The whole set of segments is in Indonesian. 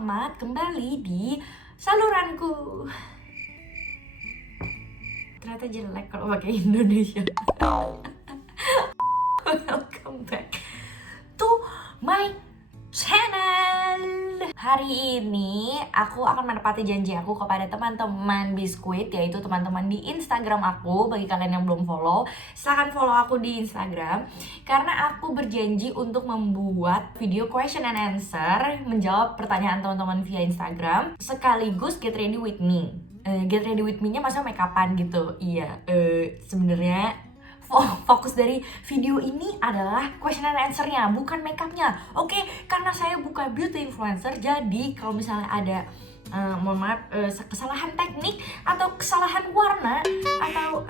selamat kembali di saluranku. Ternyata jelek kalau pakai Indonesia. Welcome back to my channel. Hari ini aku akan menepati janji aku kepada teman-teman Biskuit, yaitu teman-teman di Instagram aku. Bagi kalian yang belum follow, silahkan follow aku di Instagram, karena aku berjanji untuk membuat video question and answer, menjawab pertanyaan teman-teman via Instagram, sekaligus get ready with me. Get ready with me-nya maksudnya make up-an gitu. Iya, sebenarnya fokus dari video ini adalah question and answer-nya, bukan make-up-nya. Oke, karena saya bukan beauty influencer, jadi kalau misalnya ada mohon maaf, kesalahan teknik atau kesalahan warna atau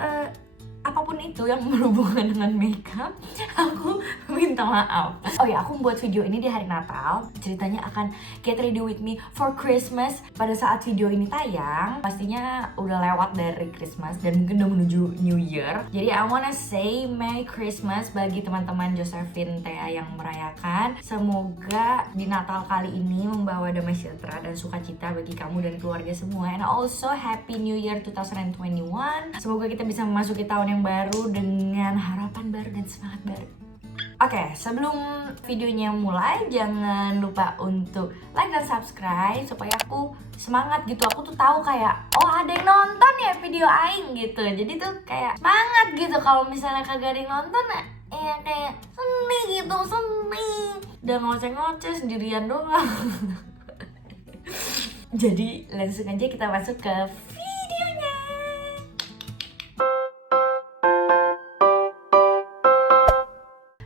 apapun itu yang berhubungan dengan makeup, aku minta maaf. Oh ya, aku membuat video ini di hari Natal. Ceritanya akan get ready with me for Christmas. Pada saat video ini tayang, pastinya udah lewat dari Christmas dan mungkin udah menuju New Year. Jadi I wanna say Merry Christmas bagi teman-teman Josephine Thea yang merayakan. Semoga di Natal kali ini membawa damai sejahtera dan sukacita bagi kamu dan keluarga semua. And also Happy New Year 2021. Semoga kita bisa memasuki tahun yang baru dengan harapan baru dan semangat baru. Oke, sebelum videonya mulai, jangan lupa untuk like dan subscribe supaya aku semangat gitu. Aku tuh tahu kayak, oh ada yang nonton ya video Aing gitu. Jadi tuh kayak semangat gitu. Kalau misalnya kagak ada yang nonton, ya kayak seni gitu, seni. Dan ngoceh-ngoceh sendirian doang. Jadi langsung aja kita masuk ke videonya.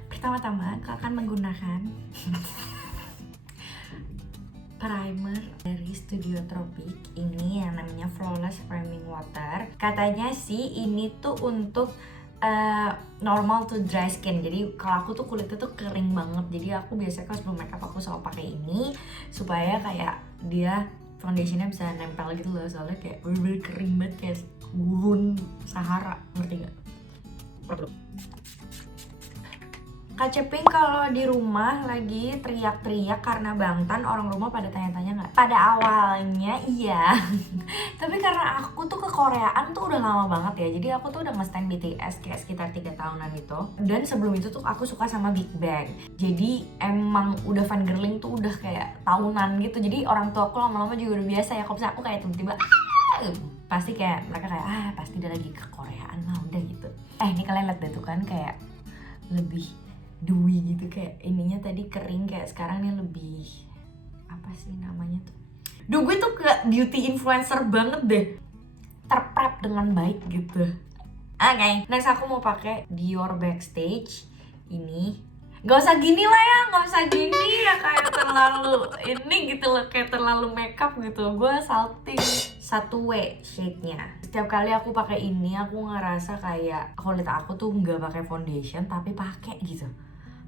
Pertama-tama kau akan menggunakan primer dari Studio Tropic. Ini yang namanya Flawless Framing Water. Katanya sih ini tuh untuk normal to dry skin. Jadi kalau aku tuh kulitnya tuh kering banget. Jadi aku biasanya kalau sebelum makeup aku selalu pakai ini supaya kayak dia foundationnya bisa nempel gitu loh. Soalnya kayak bener-bener kering banget kayak gurun Sahara, ngerti gak? Kak Ceping kalau di rumah lagi teriak-teriak karena Bangtan, orang rumah pada tanya-tanya nggak? Pada awalnya iya, tapi karena aku tuh ke Koreaan tuh udah lama banget ya, jadi aku tuh udah nge-stan BTS kayak sekitar 3 tahunan itu. Dan sebelum itu tuh aku suka sama Big Bang, jadi emang udah fangirling tuh udah kayak tahunan gitu. Jadi orang tua aku lama-lama juga udah biasa ya, kalau misalnya aku kayak tiba-tiba pasti kayak mereka kayak pasti dia lagi ke Koreaan lah udah gitu. Ini kalian lihat deh tuh kan kayak lebih dewy gitu, kayak ininya tadi kering, kayak sekarang nih lebih apa sih namanya tuh. Duh, gue tuh kayak beauty influencer banget deh, terprep dengan baik gitu. Oke, next aku mau pakai Dior Backstage ini. Gak usah gini lah ya, gak usah gini ya, kayak terlalu ini gitu loh, kayak terlalu makeup gitu. Gue salting 1W shade-nya. Setiap kali aku pakai ini, aku ngerasa kayak kulit aku tuh nggak pakai foundation tapi pakai gitu.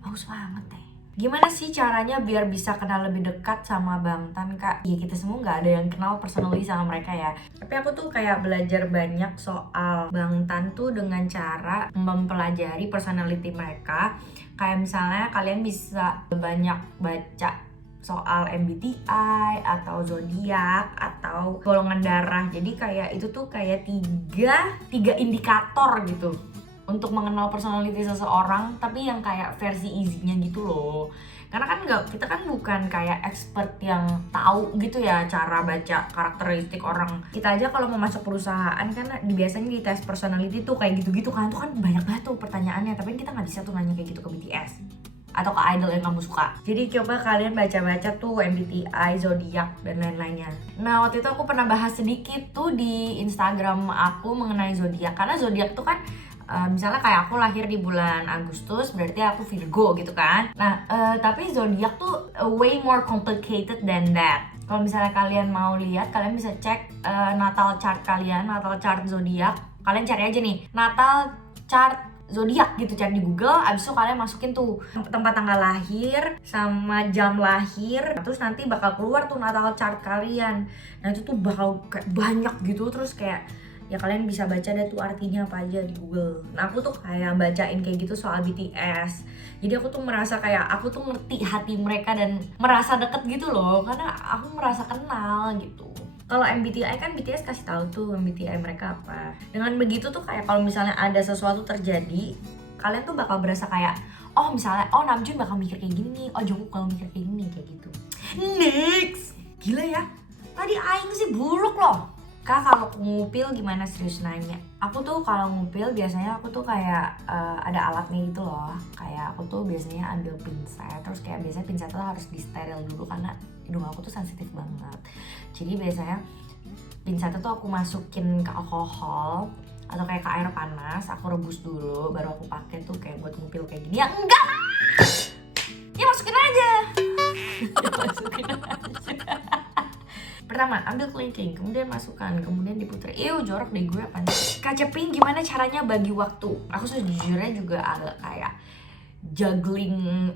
Bagus banget deh. Gimana sih caranya biar bisa kenal lebih dekat sama Bangtan, Kak? Ya kita semua nggak ada yang kenal personally sama mereka ya. Tapi aku tuh kayak belajar banyak soal Bangtan tuh dengan cara mempelajari personality mereka. Kayak misalnya kalian bisa banyak baca soal MBTI atau zodiak atau golongan darah. Jadi kayak itu tuh kayak tiga indikator gitu untuk mengenal personality seseorang, tapi yang kayak versi easy-nya gitu loh. Karena kan kita kan bukan kayak expert yang tahu gitu ya cara baca karakteristik orang. Kita aja kalau mau masuk perusahaan kan biasanya di tes personality tuh kayak gitu-gitu kan. Tuh kan banyak banget tuh pertanyaannya, tapi kita nggak bisa tuh nanya kayak gitu ke BTS atau ke idol yang kamu suka. Jadi coba kalian baca-baca tuh MBTI, zodiak dan lain-lainnya. Nah, waktu itu aku pernah bahas sedikit tuh di Instagram aku mengenai zodiak, karena zodiak tuh kan misalnya kayak aku lahir di bulan Agustus, berarti aku Virgo gitu kan. Nah, tapi zodiak tuh way more complicated than that. Kalau misalnya kalian mau lihat, kalian bisa cek natal chart kalian, natal chart zodiak. Kalian cari aja nih, natal chart zodiak gitu, cari di Google. Abis itu kalian masukin tuh tempat tanggal lahir sama jam lahir, terus nanti bakal keluar tuh natal chart kalian. Nah itu tuh bakal kayak banyak gitu, terus kayak Ya kalian bisa baca deh tuh artinya apa aja di Google. Nah aku tuh kayak bacain kayak gitu soal BTS. Jadi aku tuh merasa kayak aku tuh ngerti hati mereka dan merasa deket gitu loh, karena aku merasa kenal gitu. Kalau MBTI kan BTS kasih tahu tuh MBTI mereka apa. Dengan begitu tuh kayak kalau misalnya ada sesuatu terjadi, kalian tuh bakal berasa kayak oh misalnya oh Namjoon bakal mikir kayak gini nih, oh Jungkook bakal mikir kayak gini kayak gitu. Next. Gila ya. Tadi aing sih buluk loh. Kak kalau ngupil gimana, serius nanya. Aku tuh kalau ngupil biasanya aku tuh kayak ada alatnya gitu loh. Kayak aku tuh biasanya ambil pinset, terus kayak biasanya pinset tuh harus di steril dulu karena hidung aku tuh sensitif banget. Jadi biasanya pinsetnya tuh aku masukin ke alkohol atau kayak ke air panas, aku rebus dulu baru aku pakai tuh kayak buat ngupil kayak gini. Ya enggak lah. Ya masukin aja. Masukin aja. Pertama, ambil kelingking, kemudian masukkan, kemudian diputer. Jorok deh gue apaan. Kak Ceping, gimana caranya bagi waktu? Aku sejujurnya juga agak kayak juggling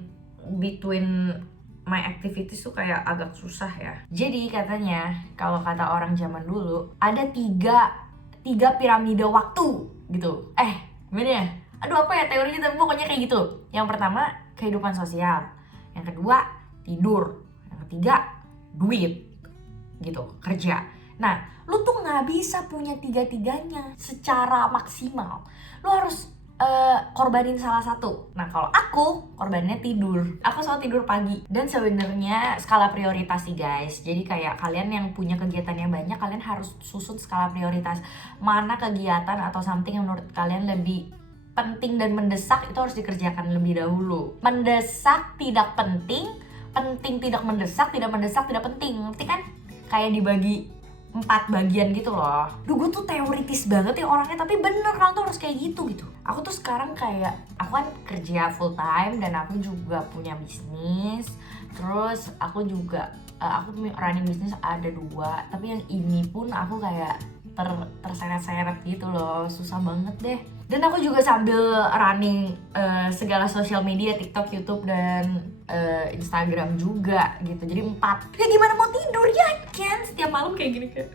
between my activities tuh kayak agak susah ya. Jadi katanya, kalau kata orang zaman dulu, ada tiga piramida waktu gitu. Gimana ya? Aduh apa ya teorinya, tapi pokoknya kayak gitu. Yang pertama, kehidupan sosial. Yang kedua, tidur. Yang ketiga, duit. Gitu, kerja. Nah, lu tuh nggak bisa punya tiga-tiganya secara maksimal. Lu harus korbanin salah satu. Nah, kalau aku korbannya tidur. Aku selalu tidur pagi. Dan sebenarnya skala prioritas sih guys. Jadi kayak kalian yang punya kegiatan yang banyak, kalian harus susun skala prioritas. Mana kegiatan atau something yang menurut kalian lebih penting dan mendesak, itu harus dikerjakan lebih dahulu. Mendesak tidak penting, penting tidak mendesak tidak penting. Ngerti kan? Kayak dibagi 4 bagian gitu loh. Duh gue tuh teoritis banget ya orangnya, tapi bener kalian tuh harus kayak gitu. Aku tuh sekarang kayak, aku kan kerja full time dan aku juga punya bisnis. Terus aku juga, aku running bisnis ada 2. Tapi yang ini pun aku kayak terseret-seret gitu loh, susah banget deh. Dan aku juga sambil running segala sosial media, TikTok, YouTube, dan Instagram juga gitu. Jadi 4. Ya gimana mau tidur ya kan? Setiap malam kayak gini kayak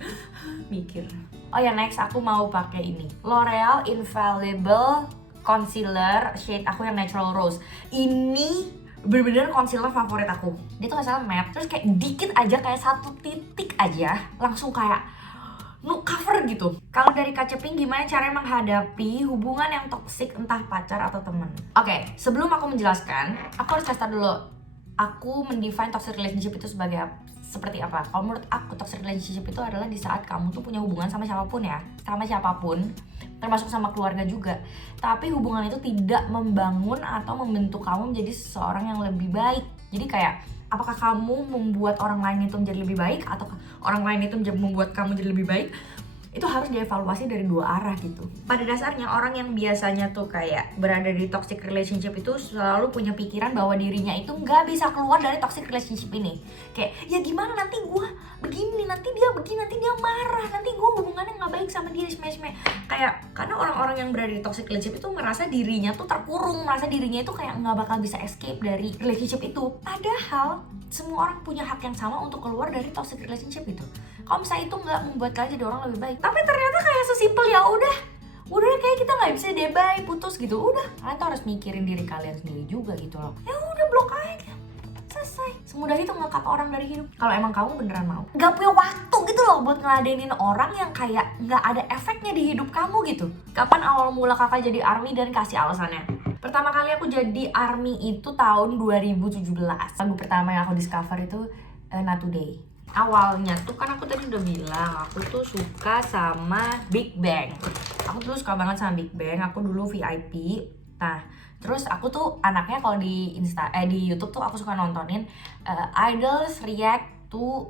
mikir. Oh ya next aku mau pakai ini, L'Oreal Infallible Concealer shade aku yang Natural Rose. Ini bener-bener concealer favorit aku. Dia tuh gak salah matte, terus kayak dikit aja, kayak 1 titik aja langsung kayak no cover gitu. Kalau dari Kak Ceping, gimana cara menghadapi hubungan yang toksik entah pacar atau temen? Oke, sebelum aku menjelaskan, aku harus kasih tau dulu. Aku mendefine toxic relationship itu seperti apa. Kalau menurut aku toxic relationship itu adalah di saat kamu tuh punya hubungan sama siapapun ya, termasuk sama keluarga juga, tapi hubungan itu tidak membangun atau membentuk kamu menjadi seseorang yang lebih baik. Jadi kayak apakah kamu membuat orang lain itu menjadi lebih baik atau orang lain itu membuat kamu jadi lebih baik, itu harus dievaluasi dari 2 arah gitu. Pada dasarnya orang yang biasanya tuh kayak berada di toxic relationship itu selalu punya pikiran bahwa dirinya itu nggak bisa keluar dari toxic relationship ini. Kayak ya gimana nanti gue begini, nanti dia begini, nanti dia marah, nanti gue hubungannya nggak baik sama dia, kayak karena orang-orang yang berada di toxic relationship itu merasa dirinya tuh terkurung, merasa dirinya itu kayak nggak bakal bisa escape dari relationship itu. Padahal semua orang punya hak yang sama untuk keluar dari toxic relationship itu. Kalau misalnya itu nggak membuat kalian jadi orang lebih baik, tapi ternyata kayak sesimpel ya udah kayak kita nggak bisa deh bye, putus gitu. Udah kalian tuh harus mikirin diri kalian sendiri juga gitu loh. Ya udah blok aja, selesai. Semudah itu ngekat orang dari hidup. Kalau emang kamu beneran mau, nggak punya waktu gitu loh buat ngeladenin orang yang kayak nggak ada efeknya di hidup kamu gitu. Kapan awal mula kakak jadi ARMY dan kasih alasannya? Pertama kali aku jadi ARMY itu tahun 2017. Lagu pertama yang aku discover itu Not Today. Awalnya tuh kan aku tadi udah bilang aku tuh suka sama Big Bang. Aku dulu suka banget sama Big Bang. Aku dulu VIP. Nah, terus aku tuh anaknya kalau di di YouTube tuh aku suka nontonin idols react to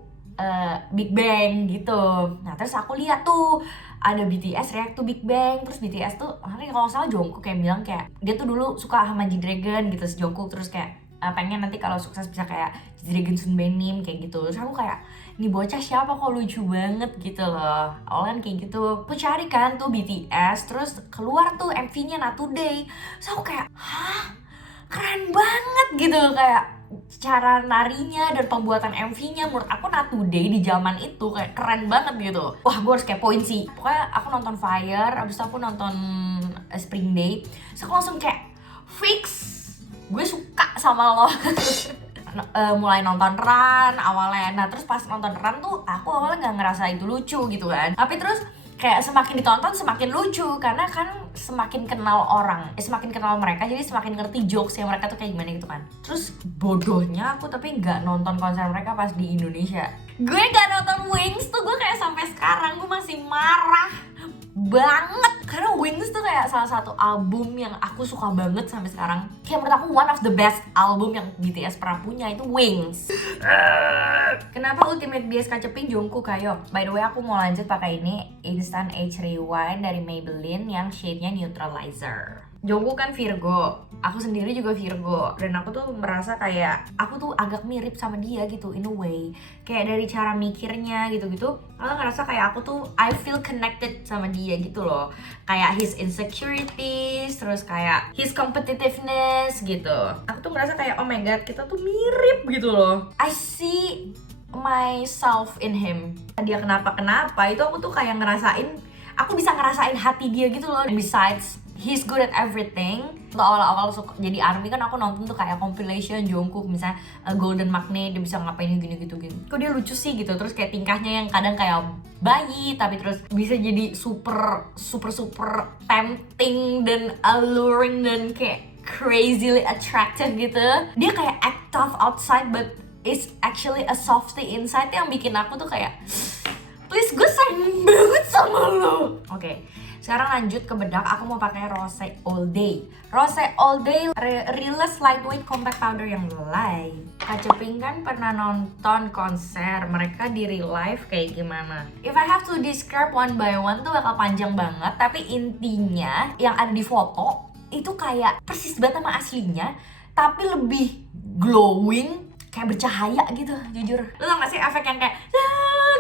Big Bang gitu. Nah, terus aku lihat tuh ada BTS react to Big Bang. Terus BTS tuh kalau salah Jungkook kayak bilang kayak dia tuh dulu suka sama G-Dragon gitu, si Jungkook, terus kayak pengen nanti kalau sukses bisa kayak G-Dragon Sunbaenim kayak gitu. Terus aku kayak nih bocah siapa kok lucu banget gitu loh. Awalnya kayak gitu. Aku cari kan tuh BTS, terus keluar tuh MV-nya Not Today. Terus aku kayak hah? Keren banget gitu, kayak cara narinya dan pembuatan MV-nya menurut aku not today di zaman itu kayak keren banget gitu. Wah, gue harus kepoin sih. Pokoknya aku nonton Fire, abis itu aku nonton Spring Day. So aku langsung kayak fix, gue suka sama lo. Mulai nonton Run awalnya. Nah terus pas nonton Run tuh aku awalnya nggak ngerasa itu lucu gitu kan. Tapi terus kayak semakin ditonton semakin lucu karena kan semakin kenal orang, semakin kenal mereka jadi semakin ngerti jokes yang mereka tuh kayak gimana gitu kan. Terus bodohnya aku tapi nggak nonton konser mereka pas di Indonesia. Gue nggak nonton Wings tuh, gue kayak sampai sekarang gue masih marah banget karena Wings tuh kayak salah satu album yang aku suka banget sampai sekarang. Kayak menurut aku one of the best album yang BTS pernah punya itu Wings. Kenapa Ultimate Bias Kacepin Jungkook kayo? By the way aku mau lanjut pakai ini Instant Age Rewind dari Maybelline yang shade-nya Neutralizer. Jungkook kan Virgo, aku sendiri juga Virgo, dan aku tuh merasa kayak aku tuh agak mirip sama dia gitu in a way. Kayak dari cara mikirnya gitu-gitu, aku ngerasa kayak aku tuh I feel connected sama dia gitu loh. Kayak his insecurities, terus kayak his competitiveness gitu. Aku tuh ngerasa kayak oh my god kita tuh mirip gitu loh. I see myself in him. Dia kenapa-kenapa itu aku tuh kayak ngerasain, aku bisa ngerasain hati dia gitu loh. And besides he's good at everything. Untuk awal-awal jadi ARMY kan aku nonton tuh kayak compilation Jungkook misalnya Golden Magnet, dia bisa ngapain gini gitu. Kok dia lucu sih gitu. Terus kayak tingkahnya yang kadang kayak bayi tapi terus bisa jadi super tempting dan alluring dan kayak crazily attractive gitu. Dia kayak act tough outside but is actually a softy inside yang bikin aku tuh kayak please gue sayang banget sama lo. Oke. Sekarang lanjut ke bedak, aku mau pakai Rose All Day. Rose All Day Realist Lightweight Compact Powder yang light. Kaceping kan pernah nonton konser mereka di real life kayak gimana. If I have to describe one by one tuh bakal panjang banget, tapi intinya yang ada di foto itu kayak persis banget sama aslinya, tapi lebih glowing, kayak bercahaya gitu, jujur. Lo tau gak sih efek yang kayak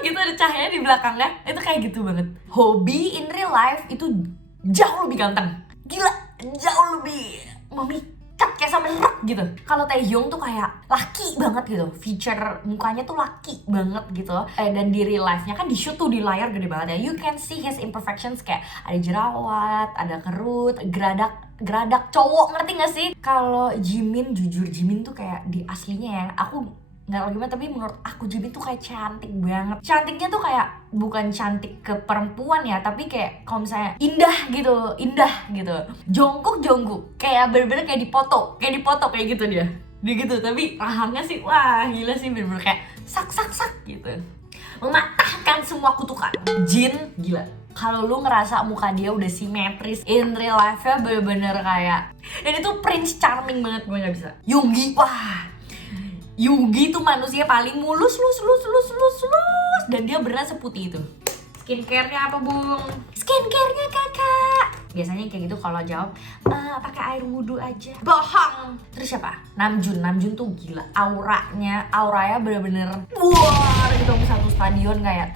gitu ada cahaya di belakangnya? Itu kayak gitu banget. Hobi in real life itu jauh lebih ganteng. Gila, jauh lebih memikat kayak sama rak gitu. Kalau Taehyung tuh kayak laki banget gitu. Feature mukanya tuh laki banget gitu. Dan di real life-nya kan di shoot tuh di layar gede banget ya. You can see his imperfections kayak ada jerawat, ada kerut, geradak cowok, ngerti gak sih? Kalau Jimin, jujur Jimin tuh kayak di aslinya ya, aku nggak tahu gimana tapi menurut aku Jimin tuh kayak cantik banget. Cantiknya tuh kayak bukan cantik ke perempuan ya, tapi kayak kalau misalnya indah gitu. Jungkook kayak bener-bener kayak dipoto kayak gitu dia gitu. Tapi rahangnya sih wah gila sih, bener-bener kayak sak gitu, mematahkan semua kutukan. Jin gila, kalau lu ngerasa muka dia udah simetris, in real life-nya bener-bener kayak, dan itu Prince Charming banget, gue gak bisa. Yoongi, wah Yoongi tuh manusia paling mulus dan dia beneran seputih itu. Skincare-nya apa bung? Skincare-nya kakak. Biasanya kayak gitu kalau jawab pakai air wudhu aja. Bohong. Terus siapa? Namjoon tuh gila. Auranya bener-bener wah gitu, satu stadion kayak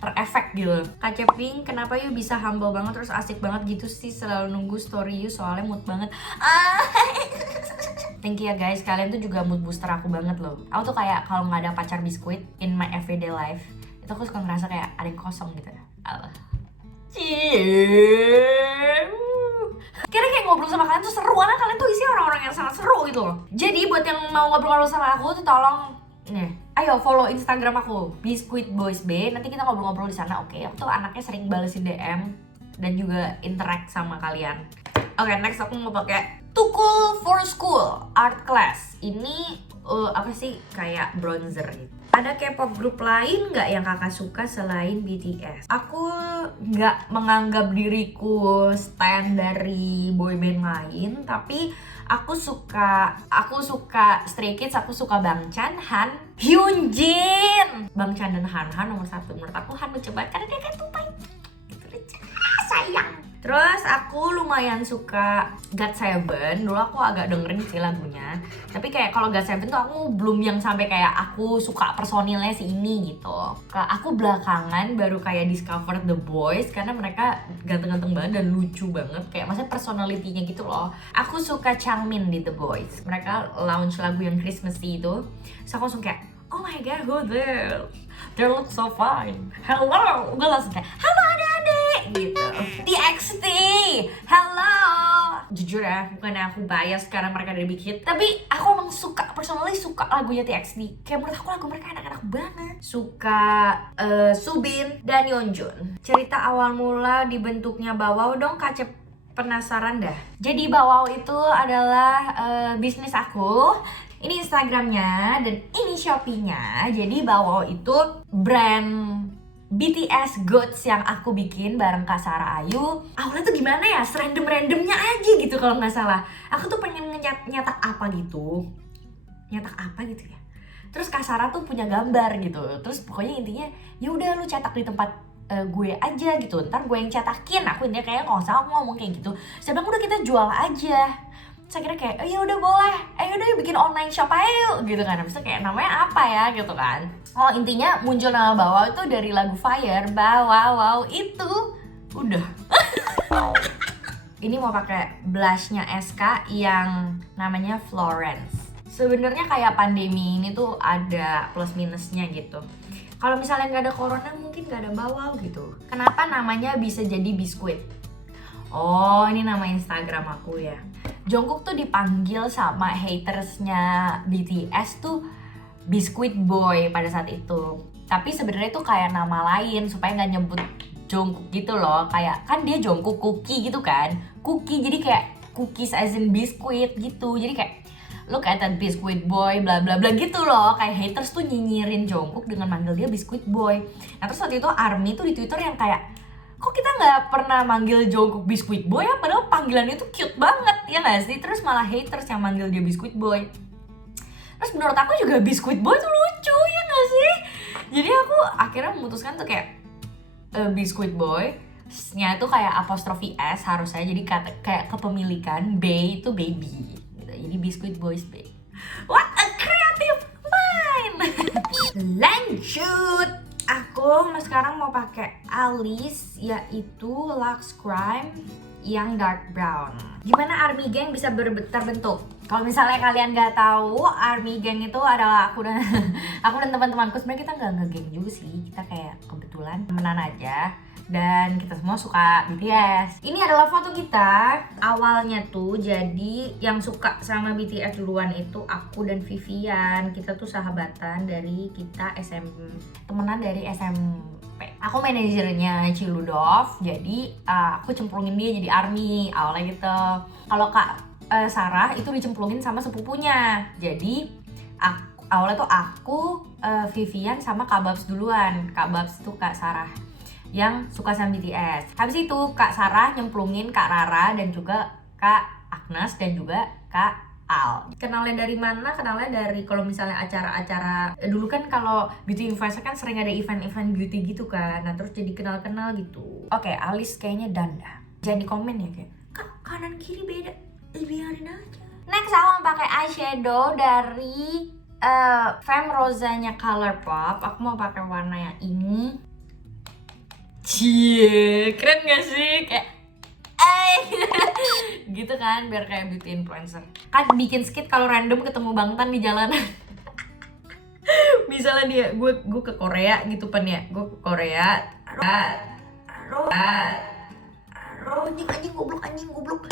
terefek gitu. Kaceping, kenapa you bisa humble banget terus asik banget gitu sih, selalu nunggu story you soalnya mood banget. Thank you ya guys, kalian tuh juga mood booster aku banget loh. Aku tuh kayak kalau nggak ada pacar biskuit in my everyday life, itu aku suka ngerasa kayak ada yang kosong gitu ya. Kira kayak ngobrol sama kalian tuh seru, karena kalian tuh isinya orang-orang yang sangat seru gitu loh. Jadi buat yang mau ngobrol-ngobrol sama aku tuh tolong nih, ayo follow Instagram aku Biskuit Boys B, nanti kita ngobrol-ngobrol di sana, oke? Aku tuh anaknya sering balesin DM dan juga interact sama kalian. Oke, next aku mau pakai Too Cool for School Art Class. Ini apa sih, kayak bronzer gitu. Ada K-pop grup lain nggak yang kakak suka selain BTS? Aku nggak menganggap diriku stan dari boyband lain, tapi aku suka Stray Kids, aku suka Bangchan, Han, Hyunjin. Bangchan dan Han nomor 1 menurut aku. Han lucu banget karena dia kan tupai gitu, sayang. Terus aku lumayan suka GOT7. Dulu aku agak dengerin sih lagunya. Tapi kayak kalau GOT7 tuh aku belum yang sampai kayak aku suka personilnya si ini gitu. Aku belakangan baru kayak discover The Boys karena mereka ganteng-ganteng banget dan lucu banget. Kayak maksudnya personality-nya gitu loh. Aku suka Changmin di The Boys. Mereka launch lagu yang Christmassy itu. So aku langsung kayak, oh my god, who there? They look so fine. Hello, gue langsung kayak, halo adik-adik gitu. TXT, hello. Jujur ya, bukannya aku bias karena mereka dari Big Hit, tapi aku emang suka, personally suka lagunya TXT. Kayak menurut aku lagu mereka enak-enak banget. Suka Subin dan Yeonjun. Cerita awal mula dibentuknya Bawao dong, Kacep, penasaran dah. Jadi Bawao itu adalah bisnis aku. Ini Instagramnya dan ini Shopee-nya. Jadi Bawao itu brand BTS Goods yang aku bikin bareng Kak Sarah Ayu. Awalnya tuh gimana ya, serandom-randomnya aja gitu kalau nggak salah. Aku tuh pengen nyetak apa gitu. Nyetak apa gitu ya. Terus Kak Sarah tuh punya gambar gitu. Terus pokoknya intinya, ya udah lu cetak di tempat gue aja gitu. Ntar gue yang cetakin. Aku intinya kayak kalau salah ngomong kayak gitu. Saya bilang udah kita jual aja. Saya kira kayak, ya udah boleh, ayo udah bikin online shop aja yuk gitu kan. Maksudnya kayak namanya apa ya gitu kan. Oh intinya muncul nama Bawao itu dari lagu Fire. Bawao itu udah. Ini mau pakai blushnya SK yang namanya Florence. Sebenarnya kayak pandemi ini tuh ada plus minusnya gitu. Kalau misalnya nggak ada corona mungkin nggak ada Bawao gitu. Kenapa namanya bisa jadi biskuit? Oh ini nama Instagram aku ya. Jungkook tuh dipanggil sama hatersnya BTS tuh Biscuit Boy pada saat itu. Tapi sebenarnya itu kayak nama lain supaya nggak nyebut Jungkook gitu loh. Kayak kan dia Jungkook Cookie gitu kan. Cookie jadi kayak cookies as in biskuit gitu. Jadi kayak look at that Biscuit Boy bla bla bla gitu loh. Kayak haters tuh nyinyirin Jungkook dengan manggil dia Biscuit Boy. Nah terus waktu itu ARMY tuh di Twitter yang kayak, kok kita nggak pernah manggil Jungkook Biscuit Boy ya? Padahal panggilannya tuh cute banget, ya nggak sih? Terus malah haters yang manggil dia Biscuit Boy. Terus menurut aku juga Biscuit Boy tuh lucu, ya nggak sih? Jadi aku akhirnya memutuskan tuh kayak Biscuit Boy nya itu kayak apostrofi S harusnya, jadi kayak kepemilikan, B itu baby gitu. Jadi Biscuit Boys Bay. What a creative mind. Lanjut, aku sekarang mau pakai alis yaitu Luxe Crime yang dark brown. Gimana ARMY Gang bisa terbentuk? Kalau misalnya kalian nggak tahu, ARMY Gang itu adalah aku dan teman-temanku. Sebenarnya kita nggak nge-gang juga sih, kita kayak kebetulan temenan aja. Dan kita semua suka BTS. Ini adalah foto kita. Awalnya tuh jadi yang suka sama BTS duluan itu aku dan Vivian. Kita tuh sahabatan dari kita temenan dari SMP. Aku manajernya Ciludov. Jadi aku cemplungin dia jadi ARMY awalnya gitu. Kalau Kak Sarah itu dicemplungin sama sepupunya. Jadi awalnya tuh aku, Vivian sama Kak Babs duluan. Kak Babs tuh Kak Sarah yang suka sama BTS. Habis itu Kak Sarah nyemplungin Kak Rara dan juga Kak Agnes dan juga Kak Al. Kenalnya dari mana? Kenalnya dari kalau misalnya acara-acara dulu kan kalau beauty influencer kan sering ada event-event beauty gitu kan. Nah terus jadi kenal-kenal gitu. Oke, alis kayaknya danda. Jangan di komen ya kayak, Kak kanan kiri beda. Biarin aja. Next aku mau pakai eyeshadow dari Femme Rosanya Colourpop. Aku mau pakai warna yang ini. Cie, keren gak sih? Kayak gitu kan, biar kayak beauty influencer. Kan bikin skit kalau random ketemu Bangtan di jalanan. Misalnya dia, gue ke Korea gitu pan ya. Gue ke Korea. Anjing goblok.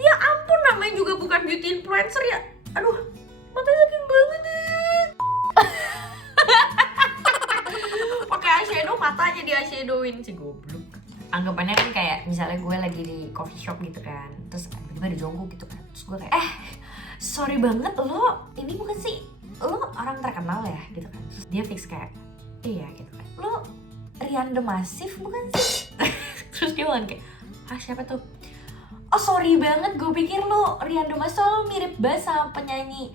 Ya ampun, namanya juga bukan beauty influencer ya. Aduh, matanya sakit banget deh. Pakai eyeshadow, matanya di eyeshadowin si goblok. Anggapannya kan kayak misalnya gue lagi di coffee shop gitu kan, terus tiba-tiba ada Jungkook gitu kan, terus gue kayak sorry banget lo, ini bukan sih lo orang terkenal ya gitu kan. Terus dia fix kayak iya gitu kan, lo Rian The Massive bukan sih? Terus dia bilang kayak siapa tuh? Oh sorry banget, gue pikir lo Rian The Massive, lo mirip banget sama penyanyi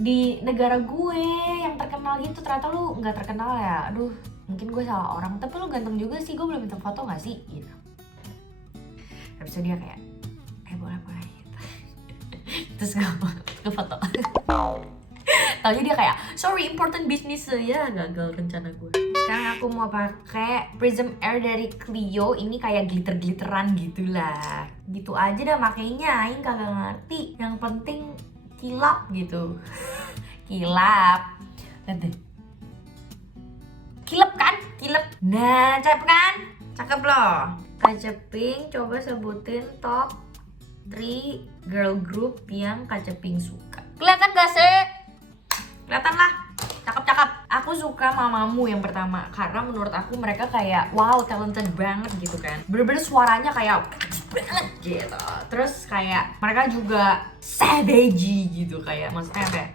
di negara gue yang terkenal gitu. Ternyata lu nggak terkenal ya. Aduh, mungkin gue salah orang, tapi lu ganteng juga sih, gue boleh minta foto gak sih gitu. Habis itu dia kayak boleh gitu. Terus gue foto. Taunya dia kayak sorry important business, ya gagal rencana gue. Sekarang aku mau pakai Prism Air dari Clio, ini kayak glitter-glitteran gitulah. Gitu aja dah makainya, Aing kagak ngerti. Yang penting kilap gitu. Kilap. Lihat deh. Kilap kan? Kilap. Nah, cakep kan? Cakep loh. Kak Ceping coba sebutin top 3 girl group yang Kak Ceping suka. Kelihatan gak sih? Kelihatan lah. Cakep-cakep. Aku suka Mamamoo yang pertama karena menurut aku mereka kayak wow, talented banget gitu kan. Bener-bener suaranya kayak banget gitu. Terus kayak mereka juga savage gitu, kayak maksudnya apa ya?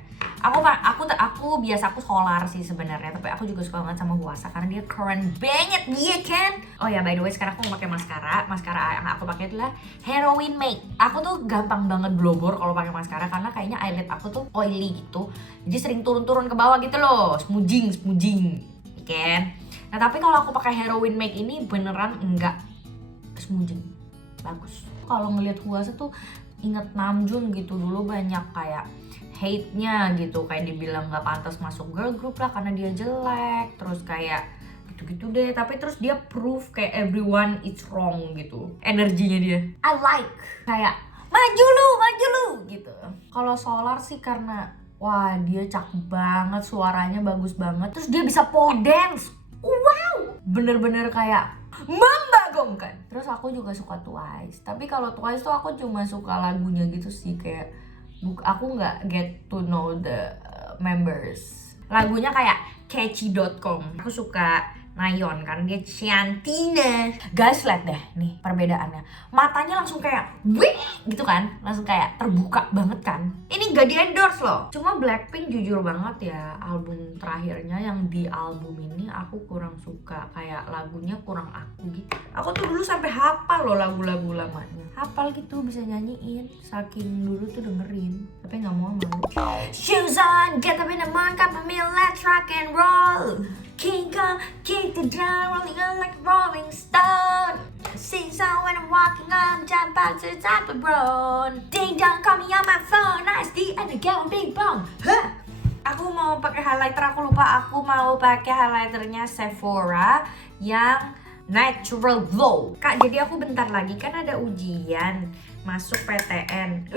Aku biasa aku Solar sih sebenarnya, tapi aku juga suka banget sama Huasa karena dia keren banget, dia kan. Oh ya, by the way, sekarang aku mau pakai maskara. Maskara yang aku pakai adalah Heroin Make. Aku tuh gampang banget blobor kalau pakai maskara karena kayaknya eyelid aku tuh oily gitu. Jadi sering turun-turun ke bawah gitu loh, smudging, kan. Nah, tapi kalau aku pakai Heroin Make ini beneran enggak smudging. Bagus. Kalau ngelihat Huasa tuh inget Namjoon gitu, dulu banyak kayak hate-nya gitu, kayak dibilang gak pantas masuk girl group lah karena dia jelek, terus kayak gitu-gitu deh. Tapi terus dia proof kayak everyone is wrong gitu, energinya dia I like, kayak maju lu gitu. Kalau Solar sih karena wah dia cakep banget, suaranya bagus banget, terus dia bisa pole dance, wow, bener-bener kayak Mamba Gong kan. Terus aku juga suka Twice, tapi kalau Twice tuh aku cuma suka lagunya gitu sih, kayak aku nggak get to know the members. Lagunya kayak catchy.com. Aku suka Nayeon karena dia Chantina. Guys, lihat deh nih perbedaannya. Matanya langsung kayak wih gitu kan, langsung kayak terbuka banget kan. Ini nggak di endorse loh. Cuma Blackpink jujur banget ya, album terakhirnya yang di album ini aku kurang suka, kayak lagunya kurang aku gitu. Aku tuh dulu sampai hafal loh lagu-lagu lamanya, hafal gitu, bisa nyanyiin saking dulu tuh dengerin, tapi nggak mau malu. Shoes on, get up in the morning, cup of milk, let's rock and roll. King Kong, kick the drum, rolling on like a rolling stone. Sing song when I'm walking on, jump out to the top of brown. Ding dong, call me on my phone, nice D and the girl big bong. Huh. Aku mau pakai highlighter, aku lupa aku mau pakai highlighternya Sephora yang Natural Glow. Kak, jadi aku bentar lagi kan ada ujian masuk PTN.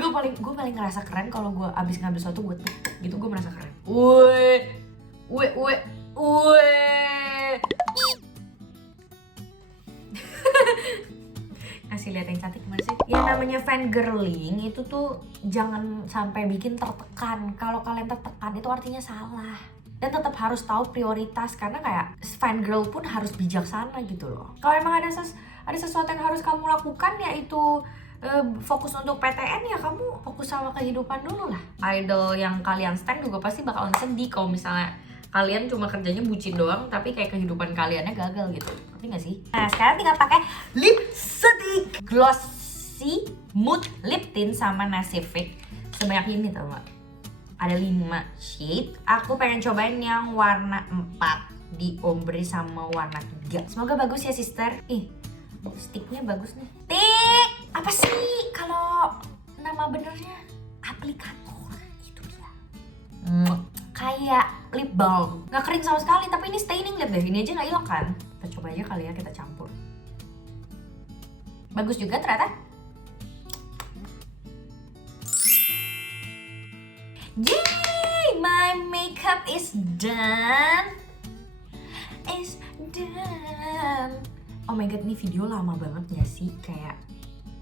Gue paling ngerasa keren kalau gue abis ngambil sesuatu gue tuk gitu, gue merasa keren. Kasih lihat yang cantik gimana sih? Yang namanya fangirling itu tuh jangan sampai bikin tertekan. Kalau kalian tertekan itu artinya salah. Dan tetap harus tahu prioritas, karena kayak fangirl pun harus bijaksana gitu loh. Kalau emang ada sesuatu yang harus kamu lakukan, yaitu fokus untuk PTN, ya kamu fokus sama kehidupan dulu lah. Idol yang kalian stan juga pasti bakalan sedih kalau misalnya kalian cuma kerjanya bucin doang tapi kayak kehidupan kaliannya gagal gitu. Ngerti gak sih? Nah, sekarang tinggal pakai lipstick glossy mood lip tint sama Nasific sebanyak ini, tau gak? Ada 5 shade. Aku pengen cobain yang warna 4 di ombre sama warna 3. Semoga bagus ya sister. Sticknya bagus nih. Tik! Apa sih kalau nama benernya? Aplikator. Itu dia. Kayak lip balm. Gak kering sama sekali, tapi ini staining, lihat deh. Ini aja gak hilang kan? Kita coba aja kali ya, kita campur. Bagus juga ternyata. Yay! My makeup is done. Oh my god, ini video lama banget gak sih? Kayak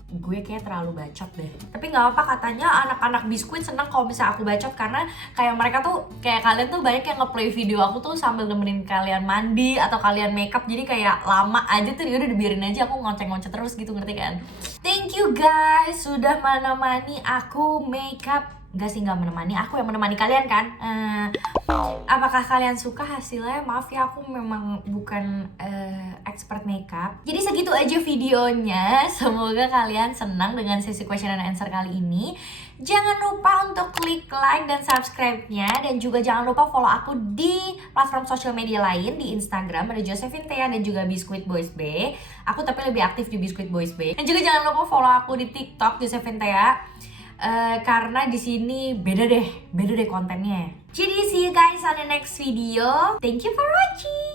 gue kayak terlalu bacot deh. Tapi nggak apa-apa, katanya anak-anak biskuit senang kalau bisa aku bacot, karena kayak mereka tuh kayak kalian tuh banyak yang nge-play video aku tuh sambil nemenin kalian mandi atau kalian makeup, jadi kayak lama aja tuh, udah dibiarin aja aku ngoceh-ngoceh terus gitu, ngerti kan? Thank you guys sudah menemani aku makeup Enggak sih, nggak menemani, aku yang menemani kalian kan. Apakah kalian suka hasilnya? Maaf ya, aku memang bukan expert makeup. Jadi segitu aja videonya. Semoga kalian senang dengan sesi question and answer kali ini. Jangan lupa untuk klik like dan subscribe-nya. Dan juga jangan lupa follow aku di platform sosial media lain. Di Instagram ada Josephine Thea dan juga Biskuit Boys B. Aku tapi lebih aktif di Biskuit Boys B. Dan juga jangan lupa follow aku di TikTok Josephine Thea. Karena di sini beda deh kontennya. Jadi see you guys on the next video. Thank you for watching.